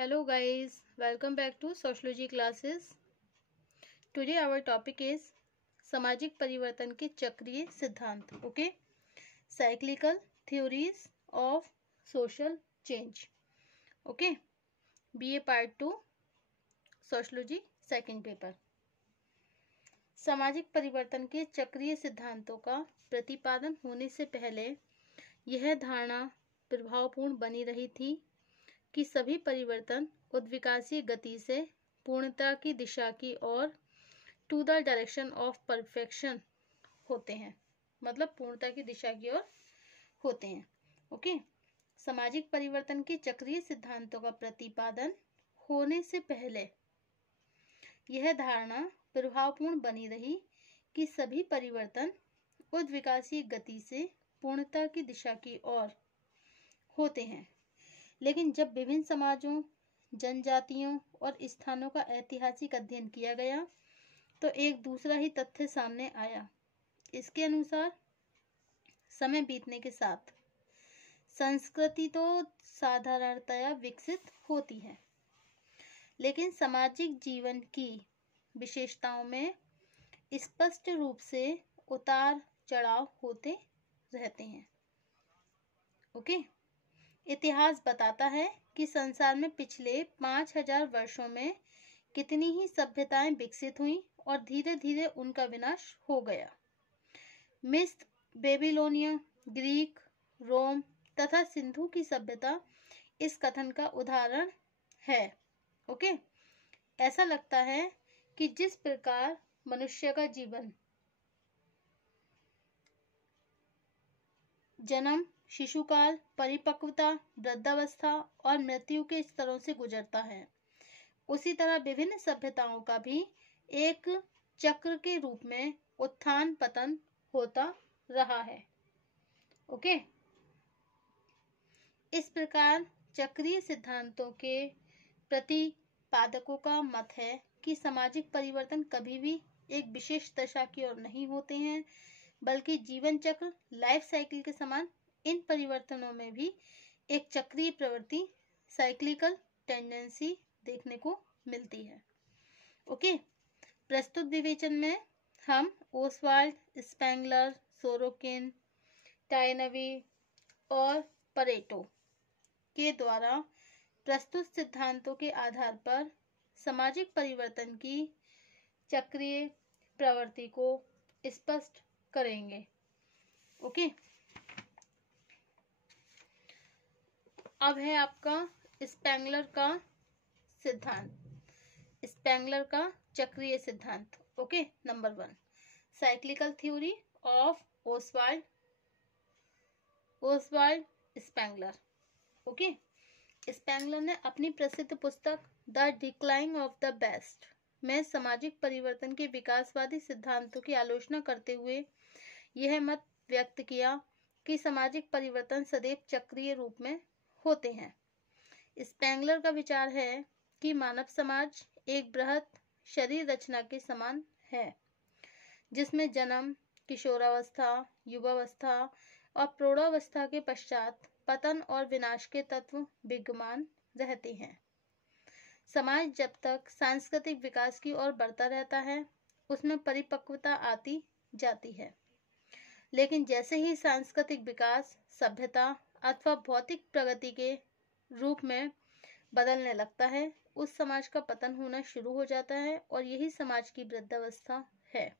Hello guys, welcome back to sociology classes. Today our topic is सामाजिक परिवर्तन के चक्रीय सिद्धांत. Okay, cyclical theories of social change. Okay, BA Part 2 sociology second paper. सामाजिक परिवर्तन के चक्रीय सिद्धांतों का प्रतिपादन होने से पहले यह धारणा प्रभावपूर्ण बनी रही थी कि सभी परिवर्तन उद्विकासीय गति से पूर्णता की दिशा की ओर to the direction of perfection होते हैं, मतलब पूर्णता की दिशा की ओर होते हैं. ओके, सामाजिक परिवर्तन के चक्रीय सिद्धांतों का प्रतिपादन होने से पहले यह धारणा प्रभावपूर्ण बनी रही कि सभी परिवर्तन उद्विकासीय गति से पूर्णता की दिशा की ओर होते हैं. लेकिन जब विभिन्न समाजों, जनजातियों और स्थानों का ऐतिहासिक अध्ययन किया गया तो एक दूसरा ही तथ्य सामने आया. इसके अनुसार समय बीतने के साथ संस्कृति तो साधारणतया विकसित होती है, लेकिन सामाजिक जीवन की विशेषताओं में स्पष्ट रूप से उतार चढ़ाव होते रहते हैं. ओके, इतिहास बताता है कि संसार में पिछले 5000 वर्षों में कितनी ही सभ्यताएं विकसित हुईं और धीरे धीरे उनका विनाश हो गया. मिस्र, बेबीलोनिया, ग्रीक, रोम तथा सिंधु की सभ्यता इस कथन का उदाहरण है. ओके, ऐसा लगता है कि जिस प्रकार मनुष्य का जीवन जन्म, शिशुकाल, परिपक्वता, वृद्धावस्था और मृत्यु के स्तरों से गुजरता है, उसी तरह विभिन्न सभ्यताओं का भी एक चक्र के रूप में उत्थान पतन होता रहा है. ओके, इस प्रकार चक्रीय सिद्धांतों के प्रतिपादकों का मत है कि सामाजिक परिवर्तन कभी भी एक विशेष दशा की ओर नहीं होते हैं, बल्कि जीवन चक्र, लाइफ साइकिल के समान इन परिवर्तनों में भी एक चक्रीय प्रवृत्ति, साइक्लिकल टेंडेंसी देखने को मिलती है. ओके, प्रस्तुत विवेचन में हम ओसवाल्ड, स्पेंगलर, सोरोकिन, टायनवी और परेटो के द्वारा प्रस्तुत सिद्धांतों के आधार पर सामाजिक परिवर्तन की चक्रीय प्रवृत्ति को स्पष्ट करेंगे. ओके, अब है आपका स्पेंगलर का सिद्धांत, स्पेंगलर का चक्रीय सिद्धांत. Okay, number 1, cyclical theory of Oswald Spengler. Okay, Spengler ने अपनी प्रसिद्ध पुस्तक the decline of the best में सामाजिक परिवर्तन के विकासवादी सिद्धांतों की आलोचना करते हुए यह मत व्यक्त किया कि सामाजिक परिवर्तन सदैव चक्रीय रूप में होते हैं. स्पेंगलर का विचार है कि मानव समाज एक बृहत शरीर रचना के समान है, जिसमें जन्म, किशोरावस्था, युवावस्था और प्रौढ़ावस्था के पश्चात पतन और विनाश के तत्व विद्यमान रहते हैं. समाज जब तक सांस्कृतिक विकास की ओर बढ़ता रहता है, उसमें परिपक्वता आती जाती है. लेकिन जैसे ही सांस्कृतिक विकास सभ्यता अथवा भौतिक प्रगति के रूप में बदलने लगता है, उस समाज का पतन होना शुरू हो जाता है और यही समाज की वृद्धावस्था है,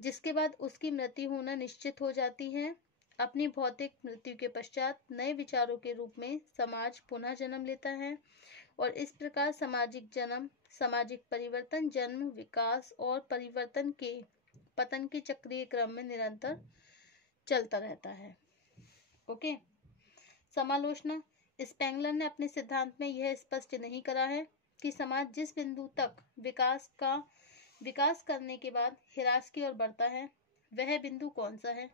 जिसके बाद उसकी मृत्यु होना निश्चित हो जाती है. अपनी भौतिक मृत्यु के पश्चात नए विचारों के रूप में समाज पुनः जन्म लेता है और इस प्रकार सामाजिक जन्म, सामाजिक परिवर्तन, जन्म, विकास और परिवर्तन के पतन के चक्रीय क्रम में निरंतर चलता रहता है. ओके, समालोचना. स्पेंगलर ने अपने सिद्धांत में यह स्पष्ट नहीं करा है कि समाज जिस बिंदु तक विकास करने के बाद ह्रास की ओर बढ़ता है, वह बिंदु कौन सा है.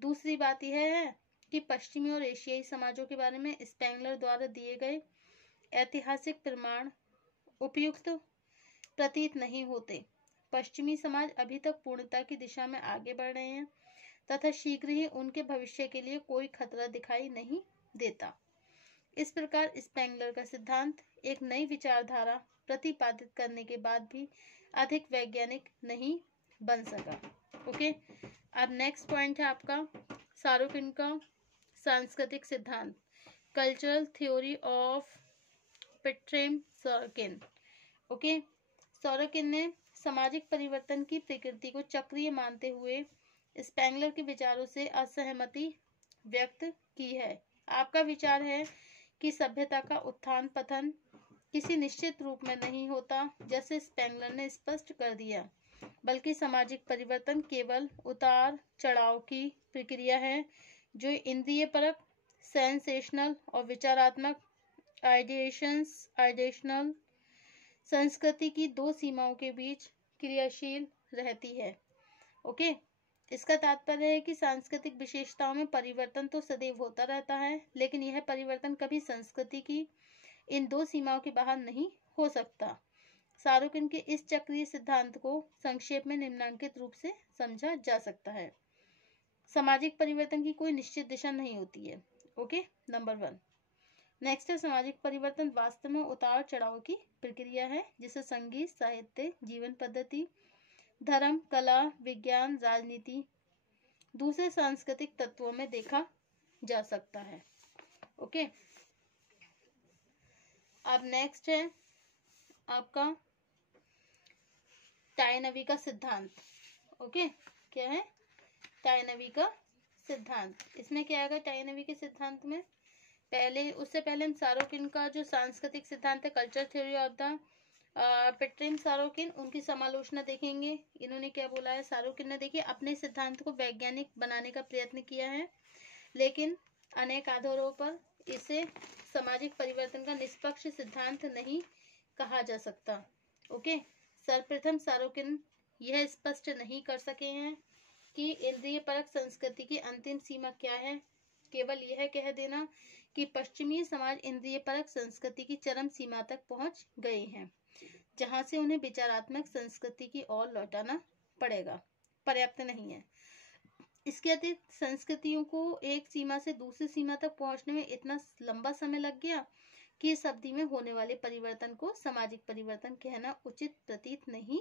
दूसरी बात यह है कि पश्चिमी और एशियाई समाजों के बारे में स्पेंगलर द्वारा दिए गए ऐतिहासिक प्रमाण उपयुक्त प्रतीत नहीं होते. पश्चिमी समाज अभी तक पूर्णता की दिशा में आगे बढ़ रहे हैं तथा शीघ्र ही उनके भविष्य के लिए कोई खतरा दिखाई नहीं देता. इस प्रकार स्पेंगलर का सिद्धांत एक नई विचारधारा प्रतिपादित करने के बाद भी अधिक वैज्ञानिक नहीं बन सका। ओके, अब नेक्स्ट पॉइंट है आपका सारोकिन का सांस्कृतिक सिद्धांत, cultural theory of Pitirim Sorokin. Okay, Sorokin ने सामाजिक परिवर्तन की प्रकृति को चक्रीय मानते हुए स्पेंगलर के विचारों से असहमति व्यक्त की है। आपका विचार है कि सभ्यता का उत्थान पतन किसी निश्चित रूप में नहीं होता, जैसे स्पेंगलर ने स्पष्ट कर दिया, बल्कि सामाजिक परिवर्तन केवल उतार चढ़ाव की प्रक्रिया है जो इंद्रियपरक, सेंसेशनल और विचारात्मक आइडिएशनल संस्कृति की दो सीमाओं के बीच क्रियाशील रहती है। ओके, इसका तात्पर्य है कि सांस्कृतिक विशेषताओं में परिवर्तन तो सदैव होता रहता है, लेकिन यह परिवर्तन कभी संस्कृति की इन दो सीमाओं के बाहर नहीं हो सकता। सारोकिन के इस चक्रीय सिद्धांत को संक्षेप में निम्नलिखित रूप से समझा जा सकता है। सामाजिक परिवर्तन की कोई निश्चित दिशा नहीं होती है। Okay, number 1। नेक्स्ट है सामाजिक परिवर्तन वास्तव में उतार चढ़ाव की प्रक्रिया है, जिसे संगीत, साहित्य, जीवन पद्धति, धर्म, कला, विज्ञान, राजनीति, दूसरे सांस्कृतिक तत्वों में देखा जा सकता है। ओके, अब नेक्स्ट है आपका टायनवी का सिद्धांत। ओके, क्या है टायनवी का सिद्धांत? इसमें क्या आएगा टायनवी के सिद्धांत में? उससे पहले हम सारोकिन का जो सांस्कृतिक सिद्धांत है, culture theory of the Pitirim Sorokin, उनकी समालोचना देखेंगे। इन्होंने क्या बोला है? सारोकिन ने देखिए अपने सिद्धांत को वैज्ञानिक बनाने का प्रयत्न किया है, लेकिन अनेक आधारों पर इसे सामाजिक परिवर्तन का निष्पक्ष सिद्धांत नहीं कहा जा सकता। ओके, सर्वप्रथम सारोकिन यह स्पष्ट नहीं कर सके हैं कि इंद्रिय परक संस्कृति की अंतिम सीमा क्या है। केवल यह कह देना कि पश्चिमी समाज इंद्रिय परक संस्कृति की चरम सीमा तक पहुंच गए हैं, जहां से उन्हें विचारात्मक संस्कृति की ओर लौटाना पड़ेगा, पर्याप्त नहीं है। इसके अतिरिक्त संस्कृतियों को एक सीमा से दूसरी सीमा तक पहुंचने में इतना लंबा समय लग गया कि इस अवधि में होने वाले परिवर्तन को सामाजिक परिवर्तन कहना उचित प्रतीत नहीं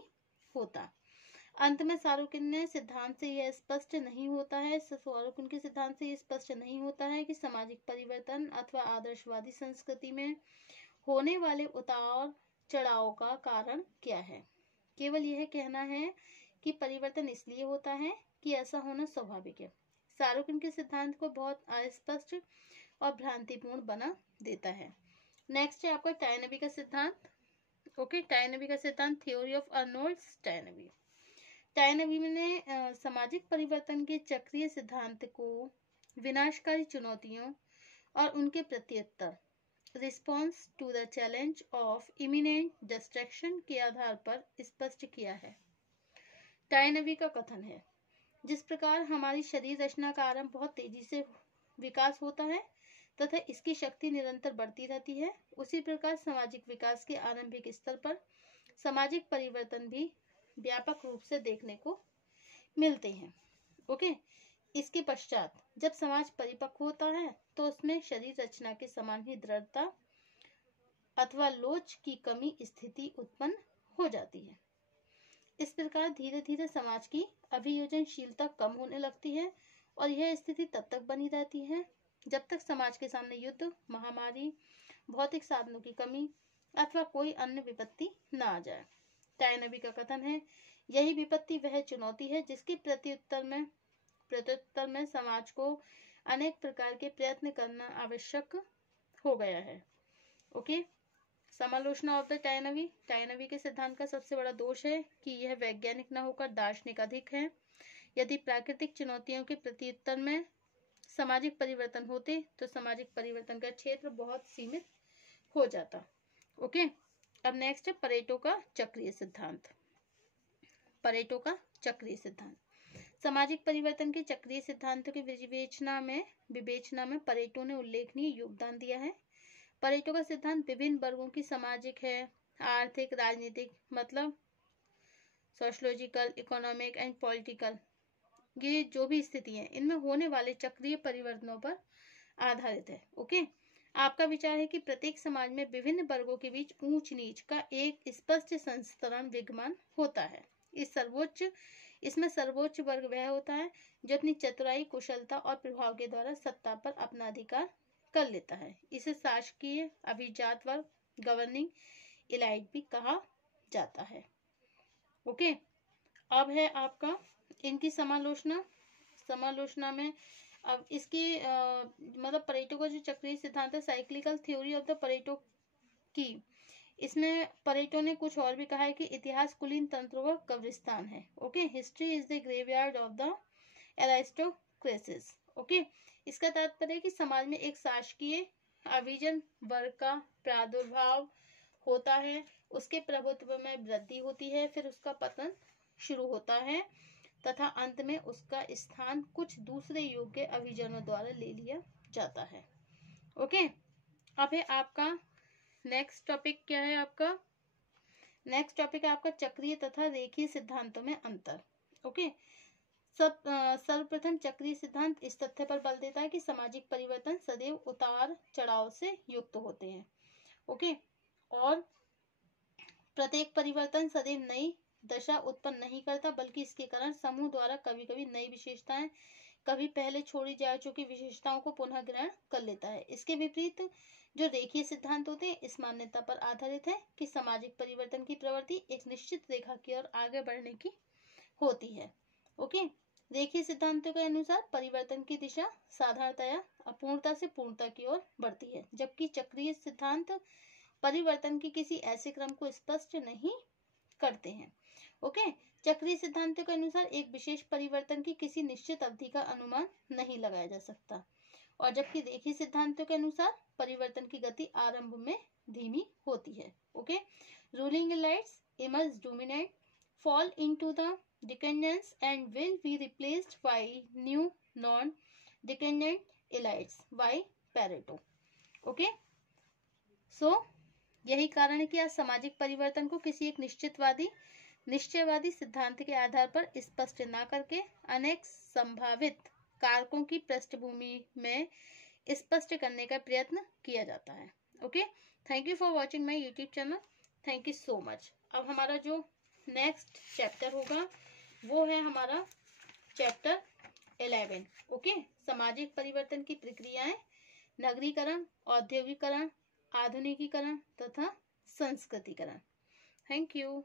होता। अंत में सारोकिन ने सिद्धांत से यह स्पष्ट नहीं होता है सारोकिन के सिद्धांत से यह स्पष्ट नहीं होता है कि सामाजिक परिवर्तन अथवा आदर्शवादी संस्कृति में होने वाले उतार चढ़ाव का कारण क्या है। केवल यह कहना है कि परिवर्तन इसलिए होता है कि ऐसा होना स्वाभाविक है। सारोकिन के सिद्धांत को बहुत अस्पष्ट और भ्रांतिपूर्ण बना देता है। नेक्स्ट है आपका टायनवी का सिद्धांत। ओके, टायनवी का सिद्धांत, थ्योरी ऑफ अर्नोल्ड टायनवी। टायनवी ने सामाजिक परिवर्तन के चक्रीय सिद्धांत को विनाशकारी चुनौतियों और उनके प्रत्युत्तर, response to the challenge of imminent destruction के आधार पर स्पष्ट किया है। टायनवी का कथन है, जिस प्रकार हमारी शरीर रचना का आरंभ बहुत तेजी से विकास होता है तथा इसकी शक्ति निरंतर बढ़ती रहती है, उसी प्रकार सामाजिक विकास के आरंभिक स्तर पर सामाजिक परिवर्तन भी व्यापक रूप से देखने को मिलते हैं। ओके, इसके पश्चात जब समाज परिपक्व होता है तो उसमें शरीर रचना के समान ही दृढ़ता अथवा लोच की कमी स्थिति उत्पन्न हो जाती है। इस प्रकार धीरे धीरे समाज की अभियोजनशीलता कम होने लगती है और यह स्थिति तब तक बनी रहती है जब तक समाज के सामने युद्ध, महामारी, भौतिक साधनों की कमी अथवा कोई अन्य विपत्ति न आ जाए। टायनवी का कथन है, यही विपत्ति वह चुनौती है जिसके प्रत्युत्तर में समाज को अनेक प्रकार के प्रयत्न करना आवश्यक हो गया है। ओके, समालोचना ऑफ द टायनवी। टायनवी के सिद्धांत का सबसे बड़ा दोष है कि यह वैज्ञानिक न होकर दार्शनिक अधिक है। यदि प्राकृतिक चुनौतियों के प्रत्युत्तर में सामाजिक परिवर्तन होते तो सामाजिक परिवर्तन का क्षेत्र बहुत सीमित हो जाता। ओके, अब नेक्स्ट है परेटो का चक्रीय सिद्धांत। परेटो का चक्रीय सिद्धांत, सामाजिक परिवर्तन के चक्रीय सिद्धांतों की विवेचना में परेटो ने उल्लेखनीय योगदान दिया है। परेटो का सिद्धांत विभिन्न वर्गों की सामाजिक है, आर्थिक, राजनीतिक, मतलब सोशलॉजिकल, इकोनॉमिक एंड पॉलिटिकल, ये जो भी स्थिति है इनमें होने वाले चक्रीय परिवर्तनों पर आधारित है। ओके, आपका विचार है कि प्रत्येक समाज में विभिन्न वर्गों के बीच ऊंच नीच का एक स्पष्ट संस्तरण विद्यमान होता है। इसमें सर्वोच्च वर्ग वह होता है जो अपनी चतुराई, कुशलता और प्रभाव के द्वारा सत्ता पर अपना अधिकार कर लेता है। इसे शासकीय अभिजात वर्ग, गवर्निंग इलाइट भी कहा जाता है। ओके, अब है आपका इनकी समालोचना में अब इसकी मतलब परेटो का जो चक्रीय सिद्धांत है, cyclical theory of the Pareto की, इसमें परेटो ने कुछ और भी कहा है कि इतिहास कुलीन तंत्रों का कब्रिस्तान है। Okay, history is the graveyard of the aristocracies. Okay, इसका तात्पर्य है कि समाज में एक शासकीय अभिजन वर्ग का प्रादुर्भाव होता है, उसके प्रभुत्व में वृद्धि होती है, फिर उसका पतन शुरू होता है तथा अंत में उसका स्थान कुछ दूसरे योग्य अभिजनों द्वारा ले लिया जाता है। ओके, अब है आपका नेक्स्ट टॉपिक क्या है आपका? नेक्स्ट टॉपिक है आपका चक्रीय तथा रेखीय सिद्धांतों में अंतर। ओके, सर्वप्रथम चक्रीय सिद्धांत इस तथ्य पर बल देता है कि सामाजिक परिवर्तन सदैव उतार चढ़ाव से युक्त होते हैं। ओके, और प्रत्येक परिवर्तन सदैव नई दशा उत्पन्न नहीं करता, बल्कि इसके कारण समूह द्वारा कभी कभी नई विशेषताएं, कभी पहले छोड़ी जा चुकी विशेषताओं को पुनः ग्रहण कर लेता है। इसके विपरीत जो रेखीय सिद्धांत होते हैं इस मान्यता पर आधारित है कि सामाजिक परिवर्तन की प्रवृत्ति एक निश्चित रेखा की ओर आगे बढ़ने की होती है। ओके, रेखीय सिद्धांतों के अनुसार परिवर्तन की दिशा साधारणतया अपूर्णता से पूर्णता की ओर बढ़ती है, जबकि चक्रीय सिद्धांत परिवर्तन के किसी ऐसे क्रम को स्पष्ट नहीं करते हैं। ओके, चक्रीय सिद्धांतों के अनुसार एक विशेष परिवर्तन की किसी निश्चित अवधि का अनुमान नहीं लगाया जा सकता, और जबकि रेखीय सिद्धांतों के अनुसार परिवर्तन की गति आरंभ में धीमी होती है। Okay, ruling elites emerge dominate, fall into the decadence and will be replaced by new non-decadent elites by Pareto. Okay, so यही कारण है कि आज सामाजिक परिवर्तन को किसी एक निश्चयवादी सिद्धांत के आधार पर स्पष्ट न करके अनेक संभावित कारकों की पृष्ठभूमि में स्पष्ट करने का प्रयत्न किया जाता है। Okay, thank you for watching my YouTube channel. Thank you so much. अब हमारा जो नेक्स्ट चैप्टर होगा वो है हमारा चैप्टर 11। ओके, सामाजिक परिवर्तन की प्रक्रियाएं, नगरीकरण, औद्योगिकरण, आधुनिकीकरण तथा संस्कृतिकरण। Thank you.